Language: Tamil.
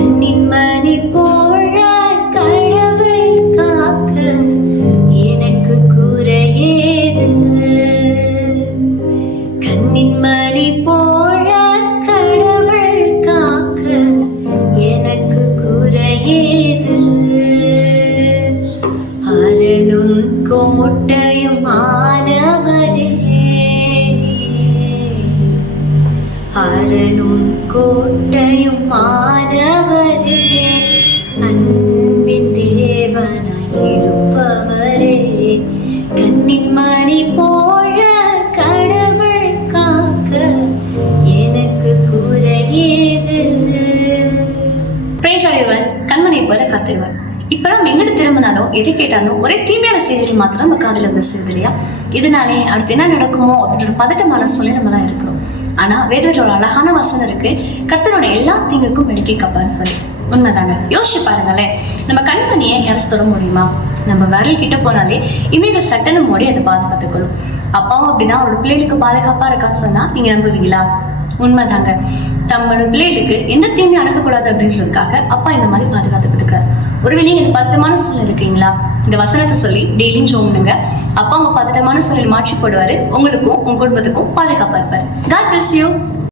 கண்ணின் மணி போல கடவுள் காக்க எனக்கு குறையேது. கண்ணின் மணி போல கடவுள் காக்க எனக்கு குறையேது. அரணும் கோட்டையும் ஆனவரே, அரணும் கோட்டையும் ஆனவரே, அன்பின் தேவனாயிருப்பவரே. கண்ணின் மணி போல கடவுள் காக்க எனக்கு குறையேது. கண்மணியை போல காத்திருவார். இப்பெல்லாம் எங்கிட்ட திரும்பினாலும் எதை கேட்டாலும் ஒரே தீமையான செய்திகள் மாத்திரம் நம்ம காதல பேசுறது இல்லையா? இதனாலே அடுத்து என்ன நடக்குமோ அப்படின்ற பதட்டமான சூழ்நிலை நம்மளாம் இருக்கிறோம். ஆனா வேதத்தோட அழகான வசனம் இருக்கு, கர்த்தரோட எல்லா தீங்குக்கும் விலக்கி காப்பான்னு சொல்லி. உண்மைதாங்க. யோசிச்சு பாருங்களேன், நம்ம கண்மணியை யாராச்சும் தொட முடியுமா? நம்ம விரல் கிட்ட போனாலே இமைகள் சட்டனை மூடி அதை பாதுகாத்துக்கணும். அப்பாவும் அப்படிதான் அவரோட பிள்ளைகளுக்கு பாதுகாப்பா இருக்கான்னு சொன்னா நீங்க நம்புவீங்களா? உண்மைதாங்க. தம்மோட பிள்ளைகளுக்கு எந்த தீமையும் அணுகக்கூடாது அப்படின்றதுக்காக அப்பா இந்த மாதிரி பாதுகாத்துக்கிட்டு இருக்காரு. ஒருவேளை நீங்க பதட்டமான சூழல் இருக்கீங்களா? இந்த வசனத்தை சொல்லி டெய்லியும் ஜெபம் பண்ணுங்க. அப்பா உங்க பதட்டமான சூழல் மாற்றி போடுவாரு. உங்களுக்கும் உங்க குடும்பத்துக்கும் பாதுகாப்பா இருப்பாரு. God bless you.